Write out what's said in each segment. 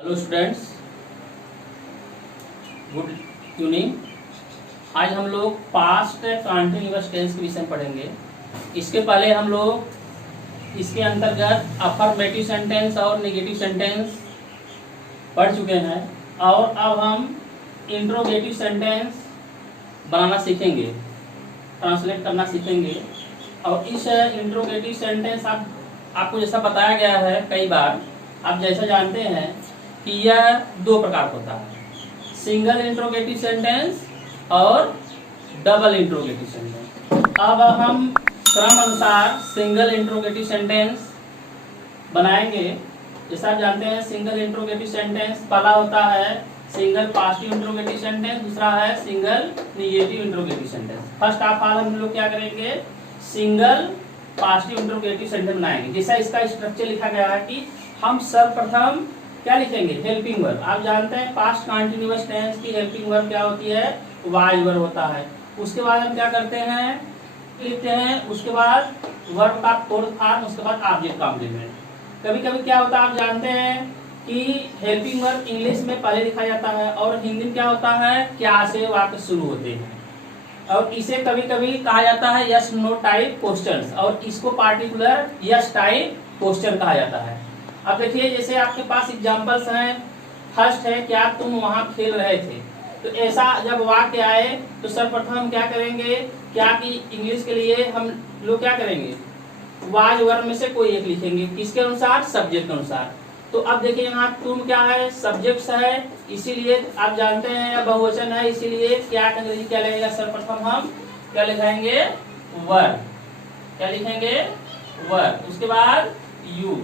Hello students, good evening. आज हम लोग पास्ट कंटिन्यूअस टेंस के विषय में पढ़ेंगे। इसके पहले हम लोग इसके अंतर्गत अफर्मेटिव सेंटेंस और नेगेटिव सेंटेंस पढ़ चुके हैं और अब हम इंट्रोगेटिव सेंटेंस बनाना सीखेंगे, ट्रांसलेट करना सीखेंगे। और इस इंट्रोगेटिव सेंटेंस आपको जैसा बताया गया है कई बार, आप जैसा जानते हैं कि यह दो प्रकार होता है, सिंगल इंट्रोगेटिव सेंटेंस और डबल इंट्रोगेटिव सेंटेंस। अब हम क्रम अनुसार सिंगल इंट्रोगेटिव सेंटेंस बनाएंगे। जैसा आप जानते हैं सिंगल इंट्रोगेटिव सेंटेंस पहला होता है सिंगल पॉजिटिव इंट्रोगेटिव सेंटेंस, दूसरा है single negative interrogative sentence. First of all हम लोग क्या करेंगे, सिंगल पॉजिटिव इंट्रोगेटिव सेंटेंस बनाएंगे। जैसा इसका स्ट्रक्चर लिखा गया है कि हम सर्वप्रथम क्या लिखेंगे, हेल्पिंग वर्ब। आप जानते हैं पास्ट कंटिन्यूअस टेंस की हेल्पिंग वर्ब क्या होती है, वाज वर्ब होता है। उसके बाद हम क्या करते हैं, लिखते हैं, उसके बाद वर्ब का फोर्थ फॉर्म, उसके बाद ऑब्जेक्ट कॉम्प्लीमेंट। कभी कभी क्या होता है आप जानते हैं कि हेल्पिंग वर्ब इंग्लिश में पहले लिखा जाता है और हिंदी में क्या होता है, क्या से वाक्य शुरू होते हैं। और इसे कभी कभी कहा जाता है यस नो टाइप क्वेश्चंस, और इसको पार्टिकुलर यस टाइप क्वेश्चन कहा जाता है। अब देखिए जैसे आपके पास एग्जांपल्स हैं, फर्स्ट है क्या तुम वहां खेल रहे थे। तो ऐसा जब वाक्य आए तो सर्वप्रथम हम क्या करेंगे, क्या कि इंग्लिश के लिए हम लोग क्या करेंगे, वाज वर्ब में से कोई एक लिखेंगे, किसके अनुसार, सब्जेक्ट के अनुसार। तो अब देखिए यहाँ तुम क्या है, सब्जेक्ट है, इसीलिए आप जानते हैं बहुवचन है, इसीलिए क्या अंग्रेजी क्या लगेगा, सर्वप्रथम हम क्या लिखाएंगे, वर। क्या लिखेंगे, वर। उसके बाद यू,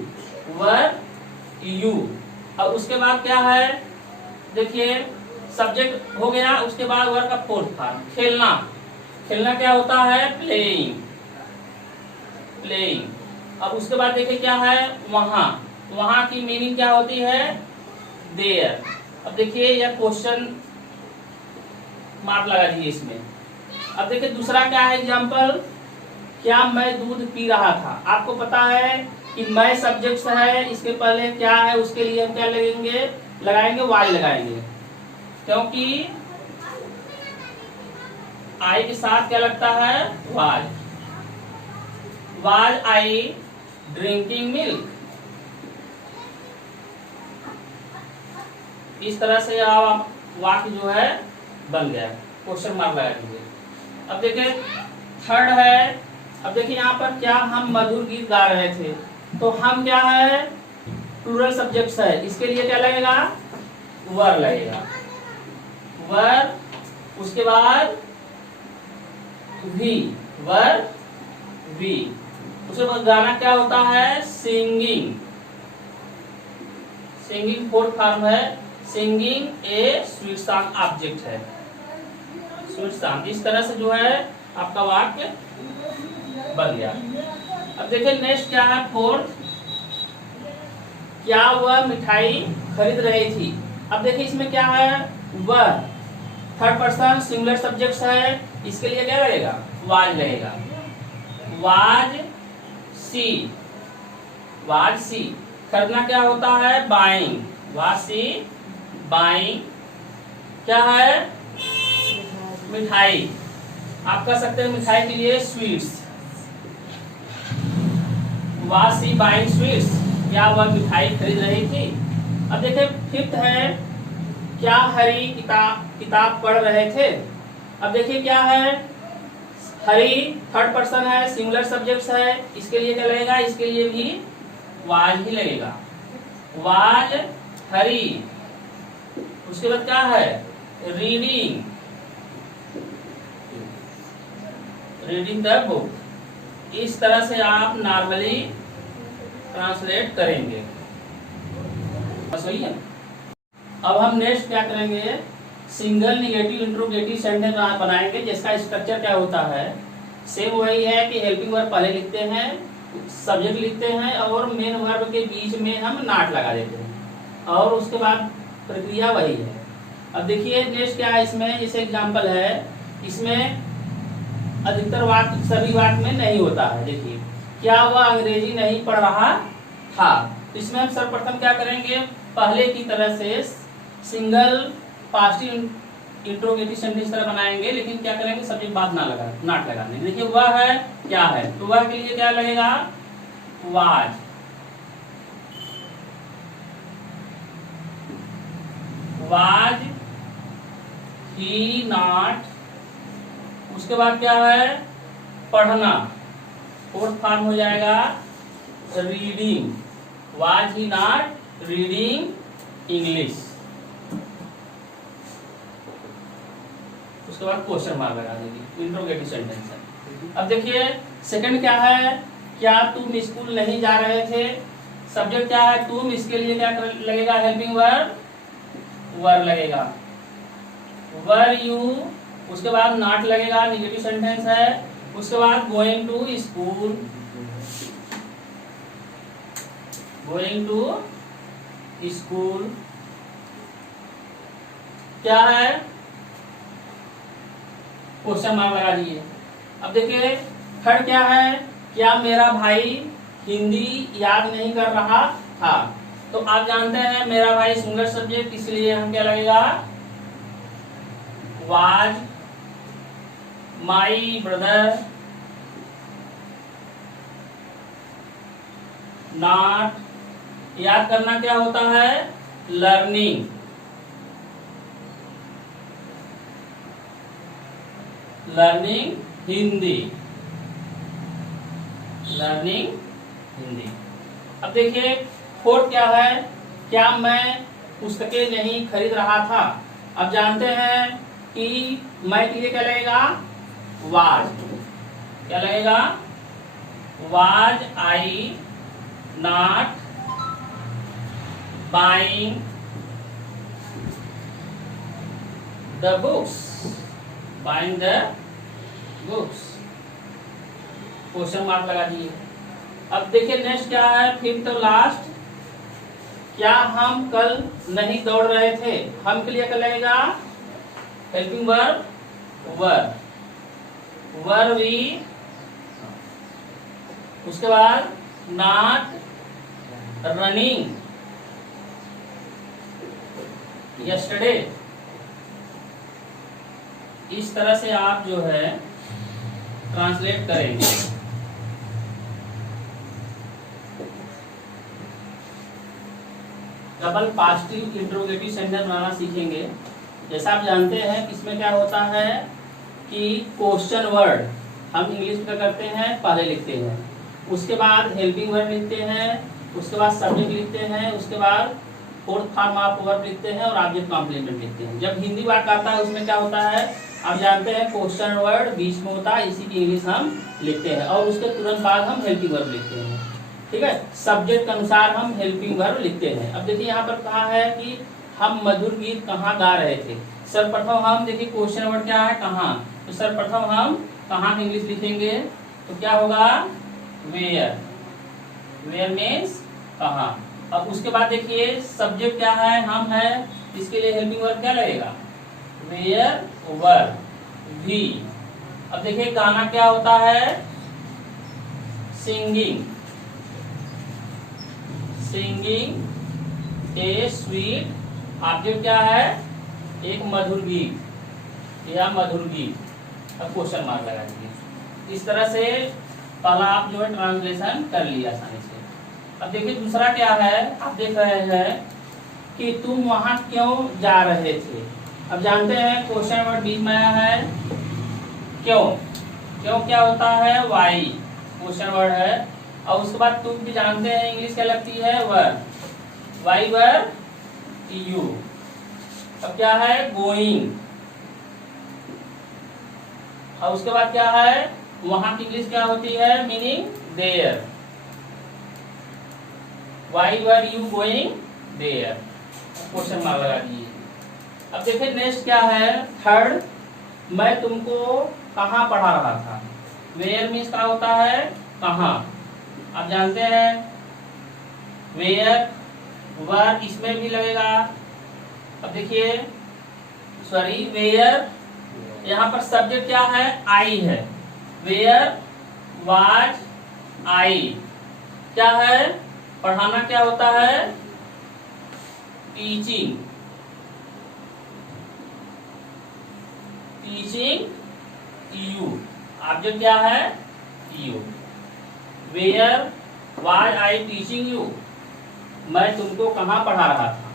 वर यू। और उसके बाद क्या है, देखिए सब्जेक्ट हो गया, उसके बाद वर्ब का फोर्थ फॉर्म खेलना। खेलना क्या होता है, प्लेइंग, प्लेइंग। अब उसके बाद देखिए क्या है, वहां। वहां की मीनिंग क्या होती है, देयर। अब देखिए यह क्वेश्चन मार्क लगा दीजिए इसमें। अब देखिए दूसरा क्या है एग्जांपल, क्या मैं दूध पी रहा था। आपको पता है कि मैं सब्जेक्ट है, इसके पहले क्या है, उसके लिए हम क्या लगेंगे, लगाएंगे वाई लगाएंगे, क्योंकि आई के साथ क्या लगता है, was. Was I drinking milk. इस तरह से आप वाक्य जो है बन गया, क्वेश्चन मार्क लगा दीजिए। अब देखिए थर्ड है, अब देखिए यहाँ पर क्या हम मधुर गीत गा रहे थे, तो हम क्या है, प्लूरल सब्जेक्ट्स है, इसके लिए क्या लगेगा, वर लगेगा, वर। उसके बाद वी, वर वी। उसके बाद गाना क्या होता है, सिंगिंग। सिंगिंग फोर्थ फॉर्म है, सिंगिंग ए स्वीट सॉन्ग ऑब्जेक्ट है, स्वीट सॉन्ग। इस तरह से जो है आपका वाक्य बन गया। अब देखिए नेक्स्ट क्या है, फोर्थ, क्या वह मिठाई खरीद रही थी। अब देखिए इसमें क्या है, वह थर्ड पर्सन सिंगुलर सब्जेक्ट है, इसके लिए क्या लगेगा, वाज लगेगा, वाज सी, वाज सी। खरीदना क्या होता है, बाइंग, वाज सी बाइंग क्या है, मिठाई। आप कह सकते हैं मिठाई के लिए sweets, was she buying sweets, क्या वह मिठाई खरीद रही थी। अब देखिए फिफ्थ है, क्या हरी किताब पढ़ रहे थे। अब देखिए क्या है, हरी थर्ड पर्सन है, सिंगुलर सब्जेक्ट है, इसके लिए क्या लगेगा, इसके लिए भी वाज ही लगेगा, वाज हरी। उसके बाद क्या है, रीडिंग, रीडिंग द बुक। इस तरह से आप नॉर्मली ट्रांसलेट करेंगे। सही है। अब हम नेक्स्ट क्या करेंगे, सिंगल निगेटिव इंट्रोगेटिव सेंटेंस बनाएंगे, जिसका स्ट्रक्चर क्या होता है, सेम वही है कि हेल्पिंग वर्ब पहले लिखते हैं, सब्जेक्ट लिखते हैं और मेन वर्ब के बीच में हम नॉट लगा देते हैं, और उसके बाद प्रक्रिया वही है। अब देखिए नेक्स्ट क्या है, इसमें जैसे एग्जांपल है, इसमें अधिकतर वाक्य सभी वाक्य में नहीं होता है। देखिए क्या वह अंग्रेजी नहीं पढ़ रहा था, तो इसमें हम सर्वप्रथम क्या करेंगे, पहले की तरह से सिंगल पास्टिव इंट्रोगेटिव सेंटेंस तरह बनाएंगे, लेकिन क्या करेंगे, सब्जेक्ट बाद नॉट लगाने। देखिए वह है क्या है, तो वह के लिए क्या लगेगा, वाज, वाज ही नॉट, उसके बाद क्या है, पढ़ना, फोर्थ फॉर्म हो जाएगा reading, was he not reading English. उसके बाद क्वेश्चन मार्क लगा देंगे, इंट्रोगेटिव सेंटेंस है। अब देखिए सेकंड क्या है, क्या तुम स्कूल नहीं जा रहे थे, सब्जेक्ट क्या है तुम, इसके लिए क्या लगेगा, हेल्पिंग वर्ब, वर लगेगा, वर यू, उसके बाद नॉट लगेगा, नेगेटिव सेंटेंस है, उसके बाद going to school, going to school क्या है, क्वेश्चन मार्क लगा दिए। अब देखिए थर्ड क्या है, क्या मेरा भाई हिंदी याद नहीं कर रहा था, तो आप जानते हैं मेरा भाई सिंगुलर सब्जेक्ट, इसलिए हम क्या लगेगा, वाज माई ब्रदर नॉट, याद करना क्या होता है, learning, learning Hindi, learning Hindi. अब देखिए फोर्थ क्या है, क्या मैं पुस्तकें नहीं खरीद रहा था, अब जानते हैं कि मैं के लिए क्या लगेगा, वाज, क्या लगेगा, was I not buying the books, buying the books, question mark लगा दिए। अब देखिए नेक्स्ट क्या है, फिफ्थ लास्ट, क्या हम कल नहीं दौड़ रहे थे, हम के लिए क्या लगेगा, helping verb, were, were we, उसके बाद नॉट रनिंग यस्टरडे। इस तरह से आप जो है ट्रांसलेट करेंगे। डबल पॉजिटिव इंट्रोगेटिव सेंटेंस बनाना सीखेंगे। जैसा आप जानते हैं इसमें क्या होता है कि क्वेश्चन वर्ड हम इंग्लिश में क्या करते हैं, पहले लिखते हैं, उसके बाद हेल्पिंग वर्ड लिखते हैं, उसके बाद सब्जेक्ट लिखते हैं, उसके बाद फोर्थ फॉर्म ऑफ वर्ब लिखते हैं और ऑब्जेक्ट कॉम्प्लीमेंट लिखते हैं। जब हिंदी वाक्य आता है उसमें क्या होता है, आप जानते हैं क्वेश्चन वर्ड बीच में होता है, इसी की इंग्लिश हम लिखते हैं और उसके तुरंत बाद हम हेल्पिंग वर्ब लिखते हैं। ठीक है, सब्जेक्ट के अनुसार हम हेल्पिंग वर्ब लिखते हैं। अब देखिए यहाँ पर कहा है कि हम मधुर गीत कहाँ गा रहे थे। सर्वप्रथम हम देखिए क्वेश्चन वर्ड क्या है, कहाँ, तो सर्वप्रथम हम कहाँ की इंग्लिश लिखेंगे, तो क्या होगा, वेयर, वेयर मीन्स कहाँ। अब उसके बाद देखिए सब्जेक्ट क्या है, हम है, इसके लिए हेल्पिंग वर्ब क्या लगेगा, वेयर, वर, वी। अब देखिए गाना क्या होता है, सिंगिंग, सिंगिंग ए स्वीट, ऑब्जेक्ट क्या है, एक मधुर गीत या मधुर गीत। अब क्वेश्चन मार्क लगा दीजिए। इस तरह से पहला आप जो है ट्रांसलेशन कर लिया आसानी से। अब देखिए दूसरा क्या है, आप देख रहे हैं कि तुम वहां क्यों जा रहे थे। अब जानते हैं क्वेश्चन वर्ड बीच में आया है, क्यों, क्यों क्या होता है, वाई, क्वेश्चन वर्ड है, और उसके बाद तुम भी जानते हैं इंग्लिश क्या लगती है, वर, वाई वर यू। अब क्या है, गोइंग, और उसके बाद क्या है, वहां की इंग्लिश क्या होती है, meaning there, why were you going there, question mark लगा दीजिए। अब देखिए नेक्स्ट क्या है, थर्ड, मैं तुमको कहाँ पढ़ा रहा था। वेयर मीन्स क्या होता है, कहाँ, आप जानते हैं वेयर, वर इसमें भी लगेगा। अब देखिए सॉरी, वेयर यहाँ पर सब्जेक्ट क्या है, आई है, वेयर वाज आई, क्या है, पढ़ाना क्या होता है, टीचिंग यू। ऑब्जेक्ट क्या है? You. Where was I teaching you, मैं तुमको कहाँ पढ़ा रहा था।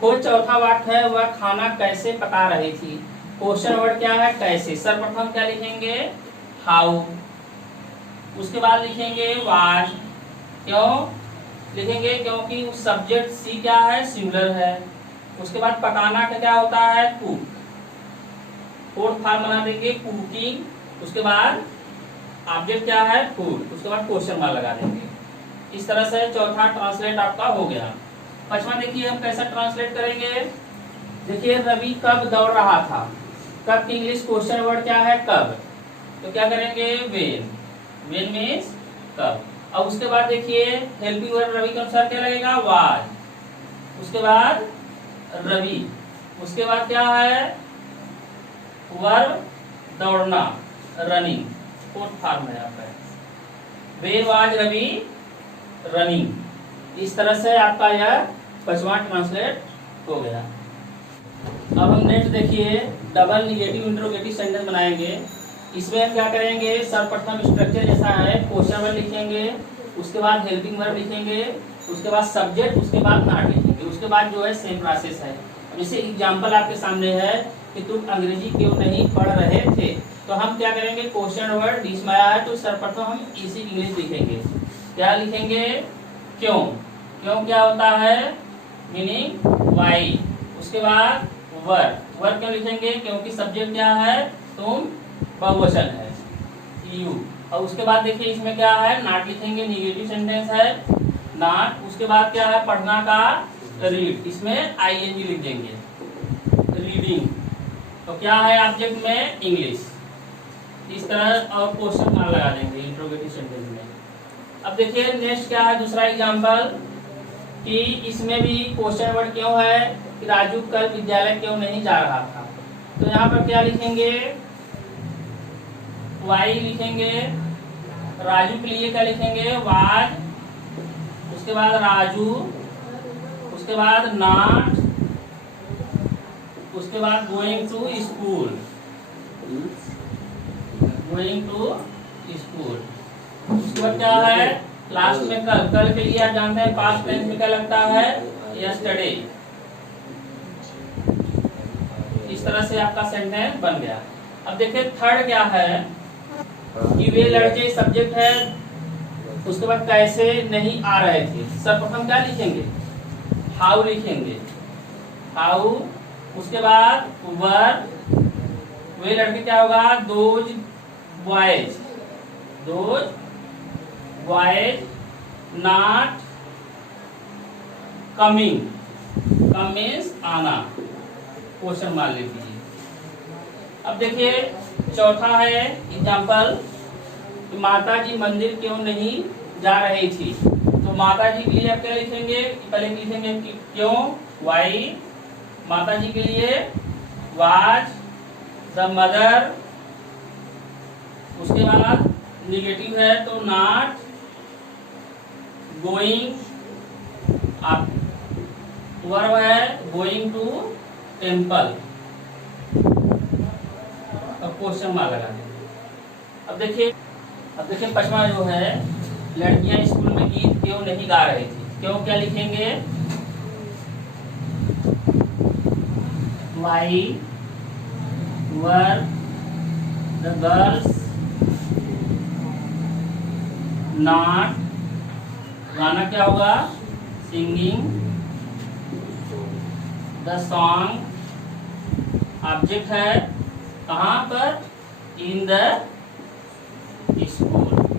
कोई चौथा वाक्य है, वह खाना कैसे पका रही थी। क्वेश्चन वर्ड क्या है? कैसे। सर्वप्रथम क्या लिखेंगे? हाउ। उसके बाद लिखेंगे वाज। क्यों लिखेंगे? क्योंकि उस सब्जेक्ट सी क्या है? सिंगुलर है। उसके बाद पकाना का क्या होता है? कुक। फोर्थ फॉर्म बना देंगे कुकिंग। उसके बाद ऑब्जेक्ट क्या है? फूड। उसके बाद क्वेश्चन मार्क लगा देंगे। इस तरह से चौथा ट्रांसलेट आपका हो गया। पांचवा देखिए हम कैसा ट्रांसलेट करेंगे। देखिए रवि कब दौड़ रहा था। कब की इंग्लिश क्वेश्चन वर्ड क्या है? कब। तो क्या करेंगे? वेन। वेन मीन्स कब। अब उसके बाद देखिए हेल्पिंग वर्ड रवि के अनुसार क्या लगेगा? वाज। उसके बाद रवि। उसके बाद क्या है? वर्ब दौड़ना, रनिंग। फोर्थ फॉर्म है आपका। Where was Ravi running. इस तरह से आपका यह पांचवा ट्रांसलेट हो गया। अब हम नेक्स्ट देखिए डबल निगेटिव इंट्रोगेटिव सेंटेंस बनाएंगे। इसमें हम क्या करेंगे? सर्वप्रथम स्ट्रक्चर जैसा है, क्वेश्चन वर्ड लिखेंगे, उसके बाद हेल्पिंग वर्ब लिखेंगे, उसके बाद सब्जेक्ट, उसके बाद नॉट लिखेंगे, उसके बाद जो है सेम प्रोसेस है। जैसे एग्जांपल आपके सामने है कि तुम अंग्रेजी क्यों नहीं पढ़ रहे थे, तो हम क्या करेंगे? क्वेश्चन वर्ड बीच में आया है तो सर्वप्रथम हम इसी इंग्लिश लिखेंगे। क्या लिखेंगे? क्यों। क्यों क्या होता है? Meaning why. उसके बाद वर्ब। वर्ब क्यों लिखेंगे? क्योंकि सब्जेक्ट क्या है? तुम, बहुवचन है, यू। और उसके बाद देखिए इसमें क्या है? नॉट लिखेंगे, निगेटिव सेंटेंस है नॉट। उसके बाद क्या है? पढ़ना का रीड, इसमें आईएनजी लिख देंगे, रीडिंग। तो क्या है ऑब्जेक्ट में? इंग्लिश। इस तरह और क्वेश्चन मार्क लगा देंगे इंट्रोगेटिव सेंटेंस में। अब देखिए नेक्स्ट क्या है? दूसरा एग्जांपल कि इसमें भी क्वेश्चन वर्ड क्यों है कि राजू कल विद्यालय क्यों नहीं जा रहा था। तो यहाँ पर क्या लिखेंगे? वाई लिखेंगे। राजू के लिए क्या लिखेंगे? वाज। उसके बाद राजू, उसके बाद नॉट, उसके बाद going to school, going to school. उसके बाद क्या है? लास्ट में कल। कल के लिए आप जानते हैं पास्ट टेंस में क्या लगता है? यस्टरडे। इस तरह से आपका सेंटेंस बन गया। अब देखिए थर्ड क्या है कि वे लड़के सब्जेक्ट है, उसके बाद कैसे नहीं आ रहे थे। सर्वप्रथम क्या लिखेंगे? हाउ लिखेंगे, हाउ। उसके बाद वर्ब। वे लड़के क्या होगा? Those boys, those boys not coming. Come means आना, क्वेश्चन मार्क लिख दीजिए। अब देखिए चौथा है एग्जाम्पल कि माता जी मंदिर क्यों नहीं जा रही थी। तो माता जी के लिए आप क्या लिखेंगे? पहले लिखेंगे कि क्यों, वाई। माता जी के लिए वाज द मदर। उसके बाद निगेटिव है तो नॉट गोइंग। आप वर्ब है गोइंग टू टेम्पल। अब क्वेश्चन मार्क लगा दें। अब देखिए पांचवा जो है लड़कियां स्कूल में गीत क्यों नहीं गा रही थी। क्यों क्या लिखेंगे? Why verb the girls not. गाना क्या होगा? Singing the song. ऑब्जेक्ट है कहाँ पर? In the school.